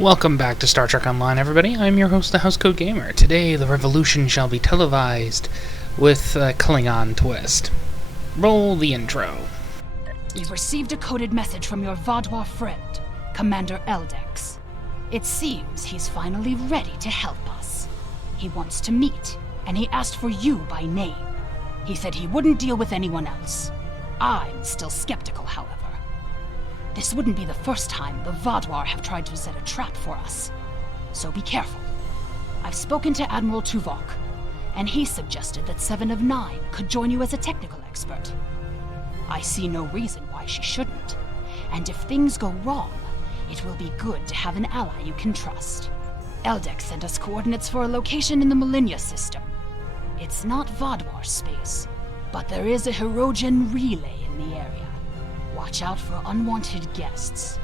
Welcome back to Star Trek Online, everybody. I'm your host, the Housecoat Gamer. Today, the revolution shall be televised with a Klingon twist. Roll the intro. You've received a coded message from your Vaadwaur friend, Commander Eldex. It seems he's finally ready to help us. He wants to meet, and he asked for you by name. He said he wouldn't deal with anyone else. I'm still skeptical, however. This wouldn't be the first time the Vaadwaur have tried to set a trap for us. So be careful. I've spoken to Admiral Tuvok, and he suggested that 7 of 9 could join you as a technical expert. I see no reason why she shouldn't, and if things go wrong, it will be good to have an ally you can trust. Eldex sent us coordinates for a location in the Millennia system. It's not Vaadwaur space, but there is a Hirogen relay in the area. Watch out for unwanted guests.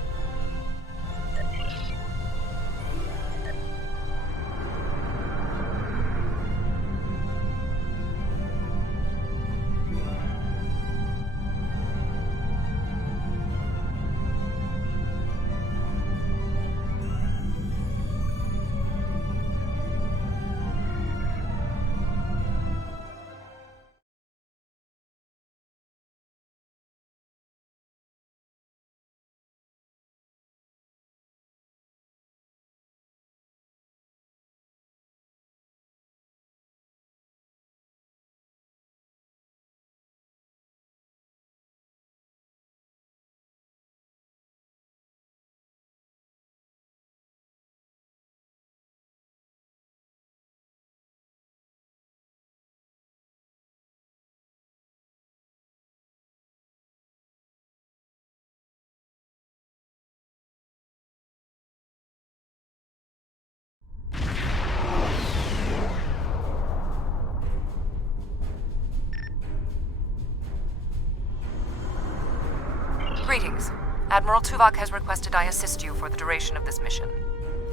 Greetings. Admiral Tuvok has requested I assist you for the duration of this mission.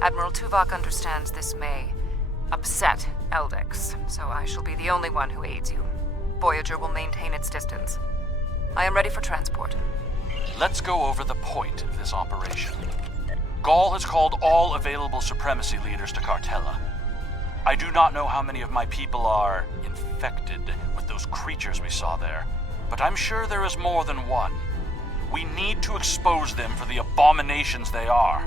Admiral Tuvok understands this may upset Eldex, so I shall be the only one who aids you. Voyager will maintain its distance. I am ready for transport. Let's go over the point of this operation. Gaul has called all available supremacy leaders to Cartella. I do not know how many of my people are infected with those creatures we saw there, but I'm sure there is more than one. We need to expose them for the abominations they are.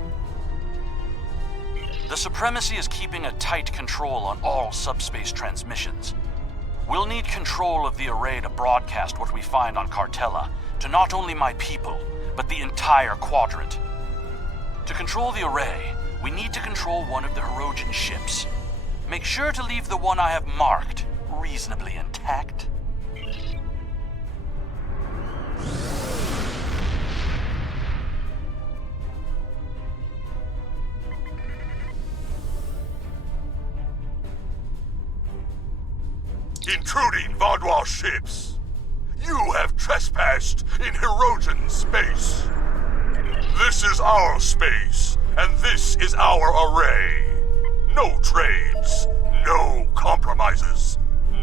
The Supremacy is keeping a tight control on all subspace transmissions. We'll need control of the array to broadcast what we find on Cartella to not only my people, but the entire quadrant. To control the array, we need to control one of the Hirogen ships. Make sure to leave the one I have marked reasonably intact. Intruding Vaadwaur ships! You have trespassed in Hirogen space! This is our space, and this is our array. No trades, no compromises,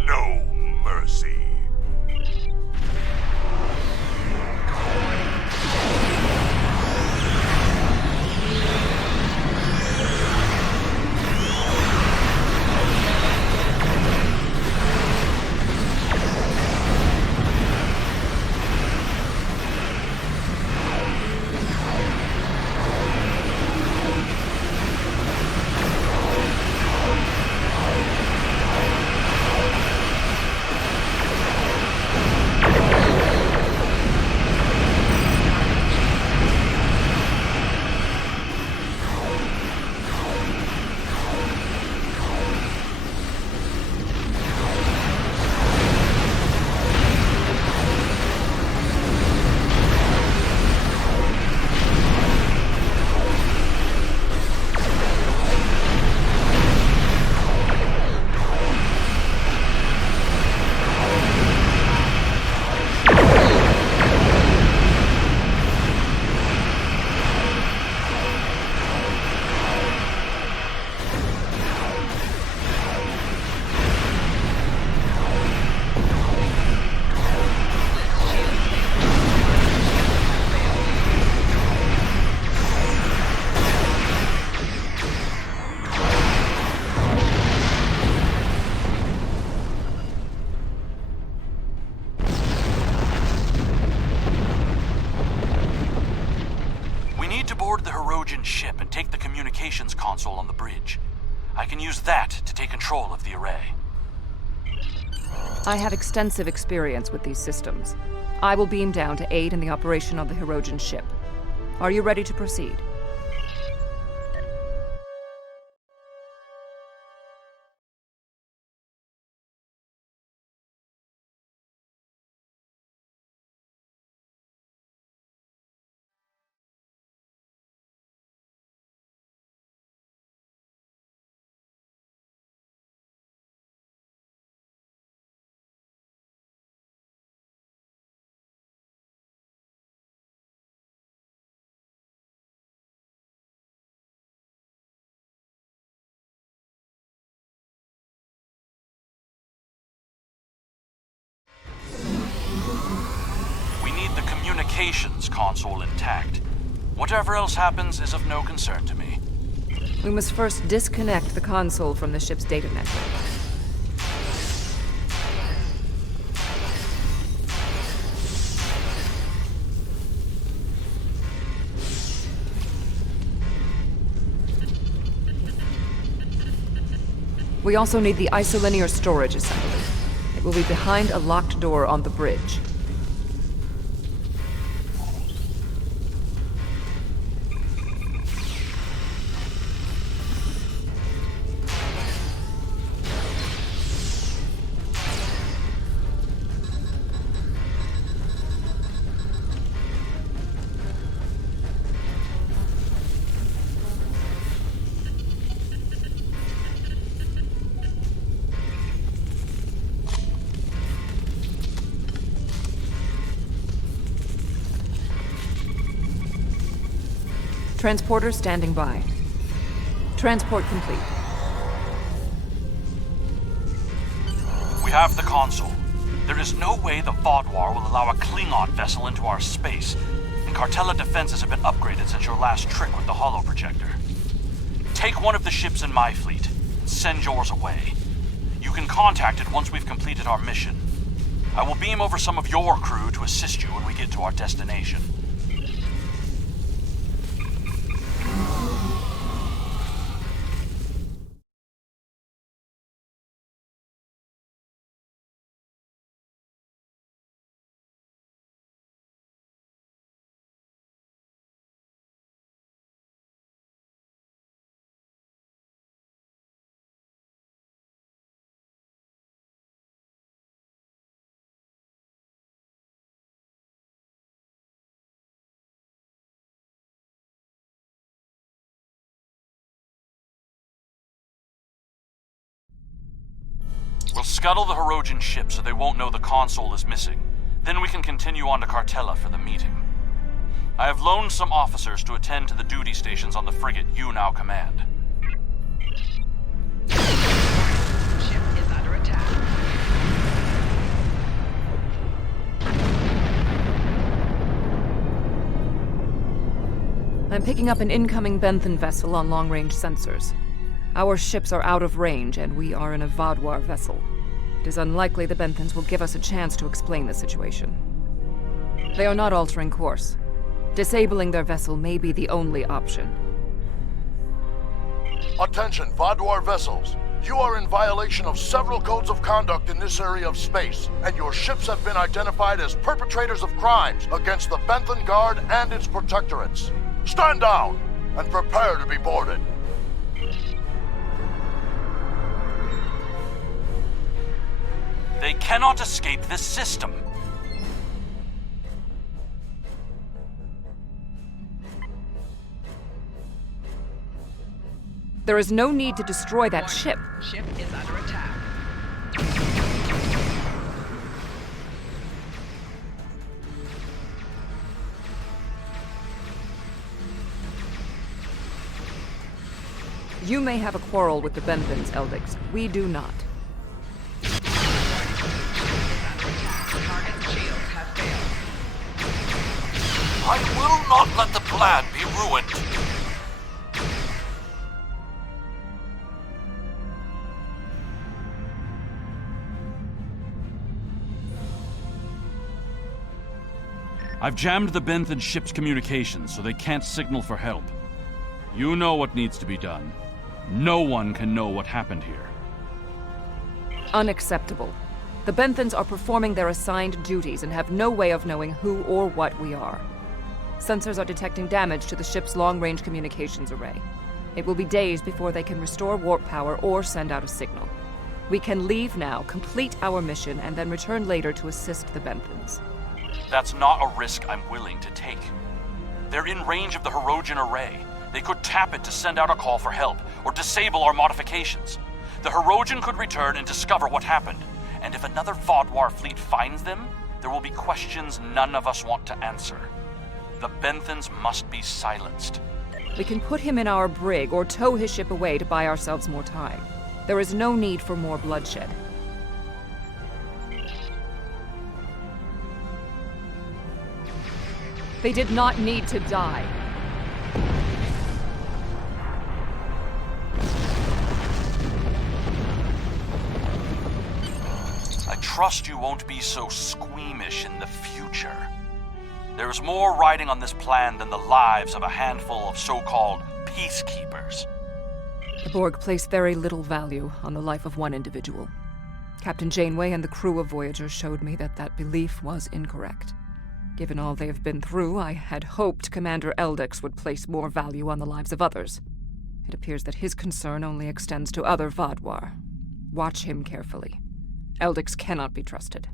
no mercy. ship and take the communications console on the bridge. I can use that to take control of the array. I have extensive experience with these systems. I will beam down to aid in the operation of the Hirogen ship. Are you ready to proceed? Communications console intact. Whatever else happens is of no concern to me. We must first disconnect the console from the ship's data network. We also need the isolinear storage assembly. It will be behind a locked door on the bridge. Transporter standing by. Transport complete. We have the console. There is no way the Vaudouar will allow a Klingon vessel into our space, and Cartella defenses have been upgraded since your last trick with the holoprojector. Take one of the ships in my fleet, and send yours away. You can contact it once we've completed our mission. I will beam over some of your crew to assist you when we get to our destination. We'll scuttle the Hirogen ship so they won't know the console is missing. Then we can continue on to Cartella for the meeting. I have loaned some officers to attend to the duty stations on the frigate you now command. Ship is under attack. I'm picking up an incoming Benthan vessel on long-range sensors. Our ships are out of range, and we are in a Vaudouar vessel. It is unlikely the Benthans will give us a chance to explain the situation. They are not altering course. Disabling their vessel may be the only option. Attention, Vaudouar vessels. You are in violation of several codes of conduct in this area of space, and your ships have been identified as perpetrators of crimes against the Benthan Guard and its protectorates. Stand down and prepare to be boarded. They cannot escape this system. There is no need to destroy that ship. Ship is under attack. You may have a quarrel with the Benthans, Eldex. We do not. Target's shields have failed. I will not let the plan be ruined. I've jammed the Benthan ship's communications so they can't signal for help. You know what needs to be done. No one can know what happened here. Unacceptable. The Benthans are performing their assigned duties and have no way of knowing who or what we are. Sensors are detecting damage to the ship's long-range communications array. It will be days before they can restore warp power or send out a signal. We can leave now, complete our mission, and then return later to assist the Benthans. That's not a risk I'm willing to take. They're in range of the Hirogen array. They could tap it to send out a call for help, or disable our modifications. The Hirogen could return and discover what happened. And if another Vodwar fleet finds them, there will be questions none of us want to answer. The Benthans must be silenced. We can put him in our brig or tow his ship away to buy ourselves more time. There is no need for more bloodshed. They did not need to die. I trust you won't be so squeamish in the future. There is more riding on this plan than the lives of a handful of so-called peacekeepers. The Borg place very little value on the life of one individual. Captain Janeway and the crew of Voyager showed me that that belief was incorrect. Given all they have been through, I had hoped Commander Eldex would place more value on the lives of others. It appears that his concern only extends to other Vodwar. Watch him carefully. Eldex cannot be trusted.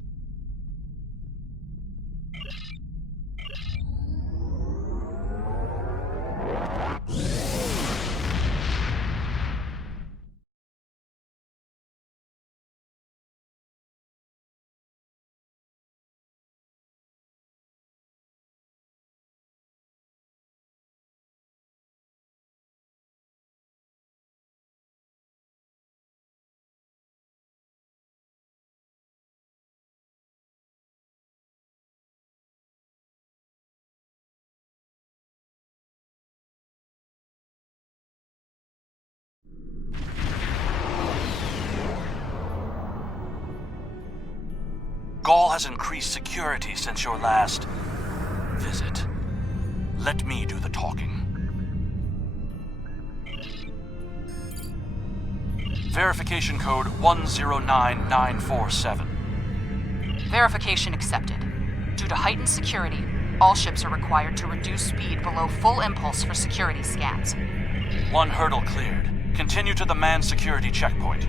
Gaul has increased security since your last visit. Let me do the talking. Verification code 109947. Verification accepted. Due to heightened security, all ships are required to reduce speed below full impulse for security scans. One hurdle cleared. Continue to the manned security checkpoint.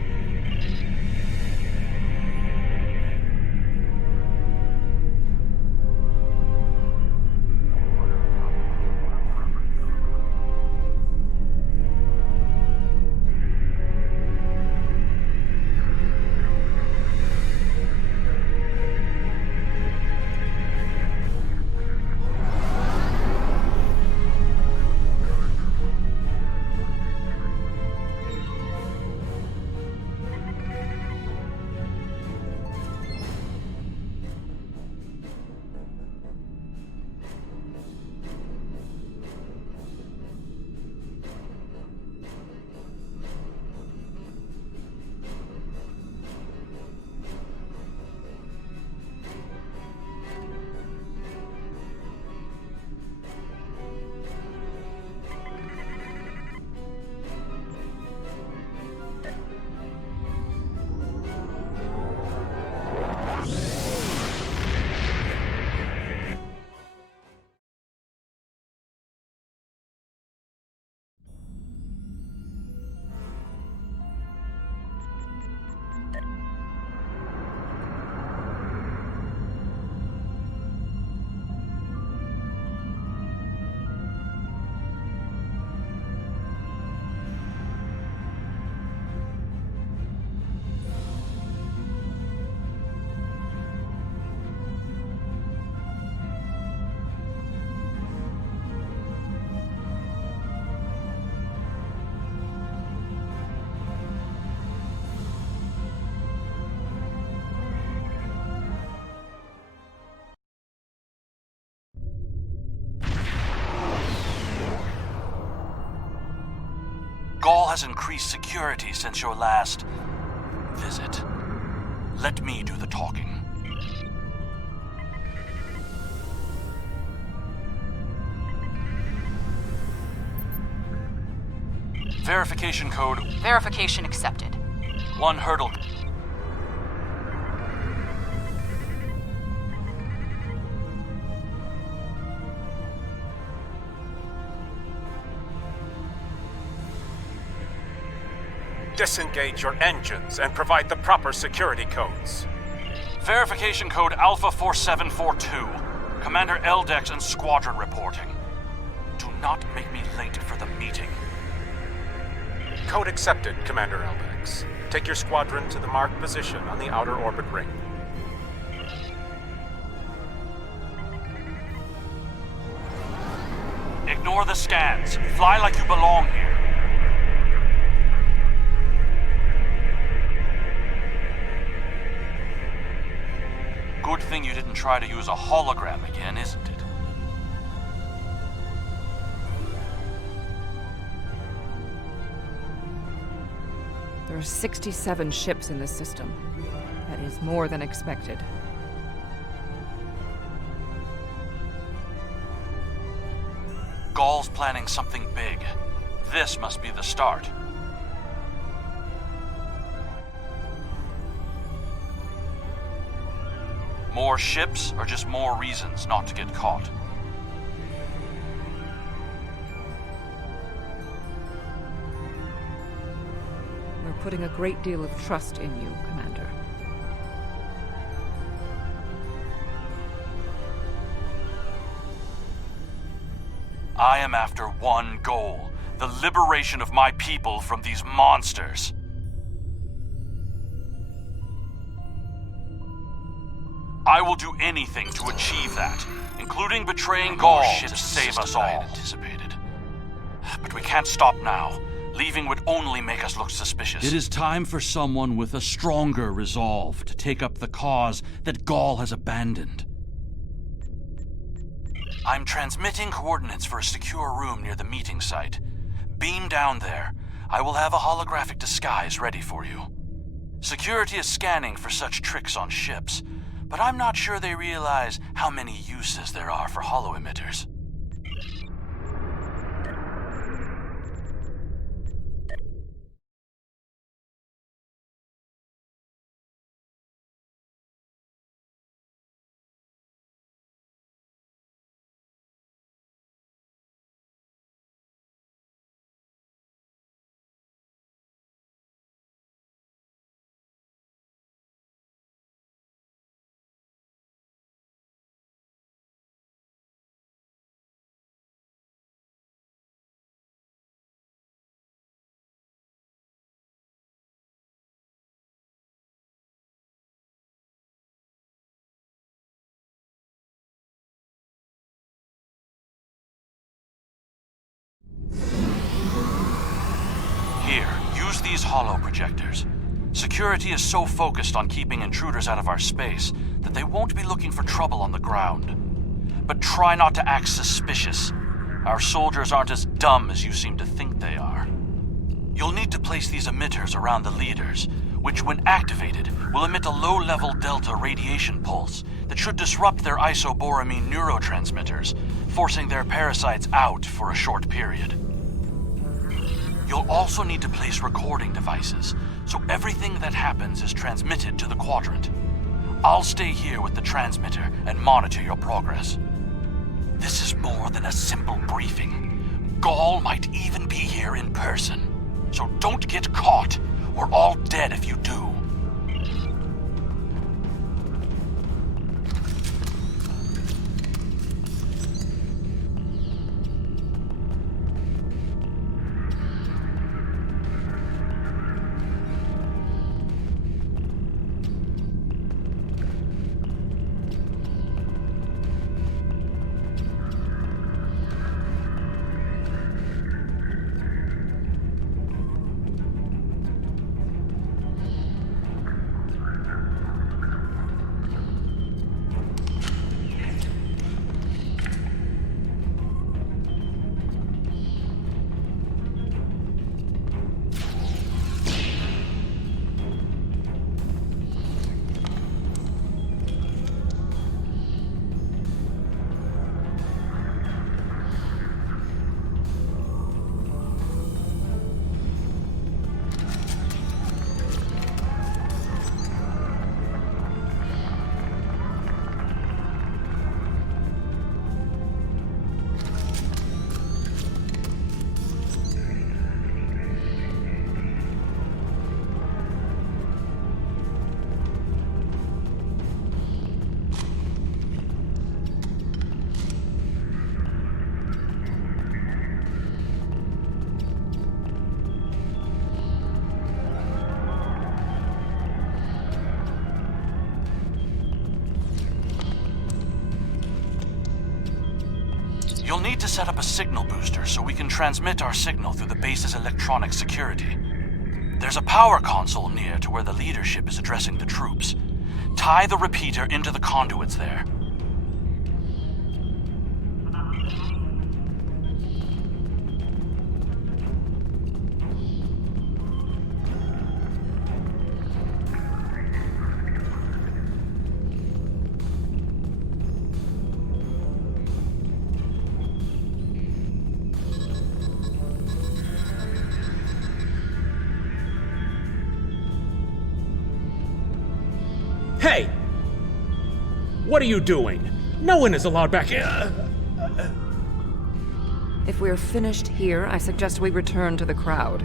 Gaul has increased security since your last visit. Let me do the talking. Verification code Verification accepted. 1 hurdle. Disengage your engines and provide the proper security codes. Verification code Alpha 4742. Commander Eldex and squadron reporting. Do not make me late for the meeting. Code accepted, Commander Eldex. Take your squadron to the marked position on the outer orbit ring. Ignore the scans. Fly like you belong here. Good thing you didn't try to use a hologram again, isn't it? There are 67 ships in this system. That is more than expected. Gaul's planning something big. This must be the start. More ships, or just more reasons not to get caught? We're putting a great deal of trust in you, Commander. I am after one goal: the liberation of my people from these monsters. I will do anything to achieve that, including betraying Gaul to save us all. Anticipated. But we can't stop now. Leaving would only make us look suspicious. It is time for someone with a stronger resolve to take up the cause that Gaul has abandoned. I'm transmitting coordinates for a secure room near the meeting site. Beam down there. I will have a holographic disguise ready for you. Security is scanning for such tricks on ships, but I'm not sure they realize how many uses there are for holo-emitters. Here, use these holo projectors. Security is so focused on keeping intruders out of our space that they won't be looking for trouble on the ground. But try not to act suspicious. Our soldiers aren't as dumb as you seem to think they are. You'll need to place these emitters around the leaders, which when activated will emit a low-level delta radiation pulse that should disrupt their isoboramine neurotransmitters, forcing their parasites out for a short period. You'll also need to place recording devices, so everything that happens is transmitted to the quadrant. I'll stay here with the transmitter and monitor your progress. This is more than a simple briefing. Gaul might even be here in person. So don't get caught. We're all dead if you do. You'll need to set up a signal booster so we can transmit our signal through the base's electronic security. There's a power console near to where the leadership is addressing the troops. Tie the repeater into the conduits there. Hey! What are you doing? No one is allowed back here. If we're finished here, I suggest we return to the crowd.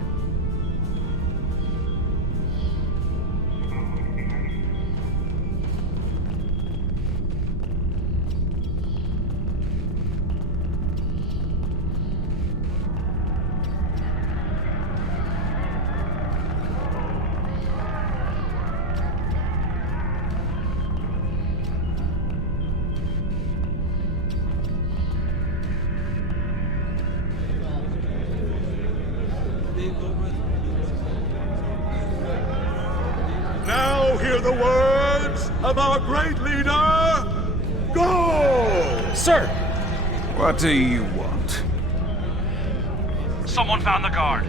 Now hear the words of our great leader, Gaul! Sir! What do you want? Someone found the guard.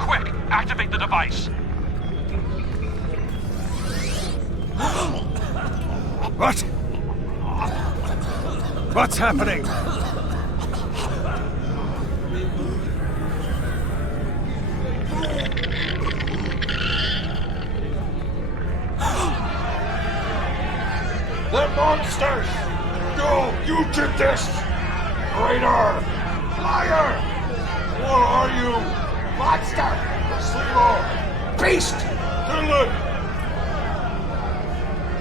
Quick, activate the device. What? What's happening? They're monsters! No, you did this! Traitor! Liar! What are you? Monster! Sleeper! Beast! Villain!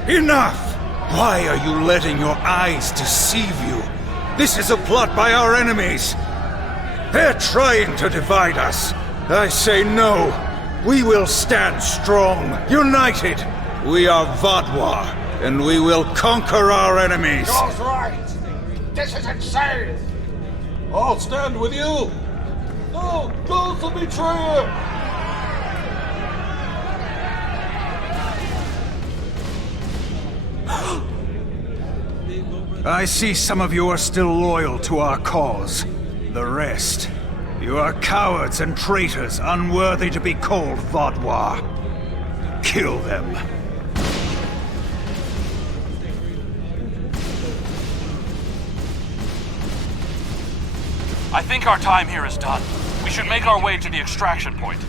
Enough! Why are you letting your eyes deceive you? This is a plot by our enemies! They're trying to divide us! I say no! We will stand strong, united! We are Vaadwaur, and we will conquer our enemies! Gaul's right! This is insane! I'll stand with you! No! Gaul's a betrayer! I see some of you are still loyal to our cause. The rest, you are cowards and traitors unworthy to be called Vaadwaur. Kill them. I think our time here is done. We should make our way to the extraction point.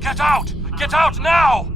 Get out! Get out now!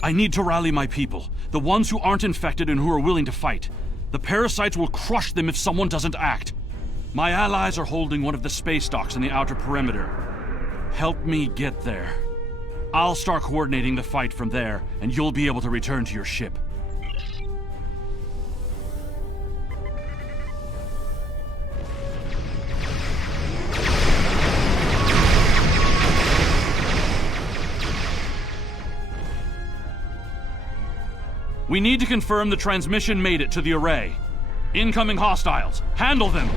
I need to rally my people, the ones who aren't infected and who are willing to fight. The parasites will crush them if someone doesn't act. My allies are holding one of the space docks in the outer perimeter. Help me get there. I'll start coordinating the fight from there, and you'll be able to return to your ship. We need to confirm the transmission made it to the array. Incoming hostiles. Handle them!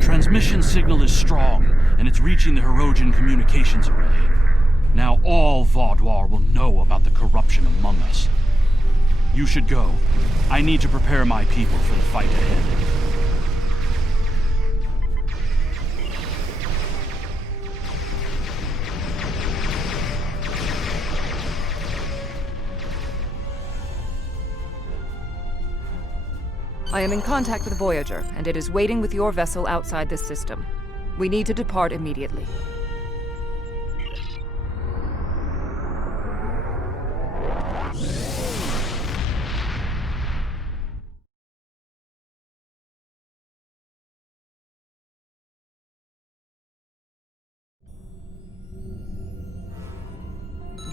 Transmission signal is strong, and it's reaching the Hirogen communications array. Now all Vaudoir will know about the corruption among us. You should go. I need to prepare my people for the fight ahead. I am in contact with Voyager, and it is waiting with your vessel outside this system. We need to depart immediately.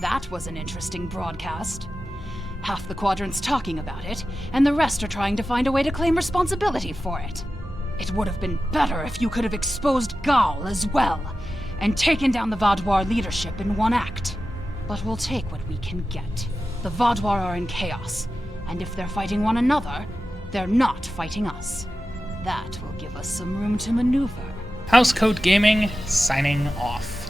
That was an interesting broadcast. Half the quadrant's talking about it, and the rest are trying to find a way to claim responsibility for it. It would have been better if you could have exposed Gaul as well, and taken down the Vaudoir leadership in one act. But we'll take what we can get. The Vaudoir are in chaos, and if they're fighting one another, they're not fighting us. That will give us some room to maneuver. Housecoat Gaming, signing off.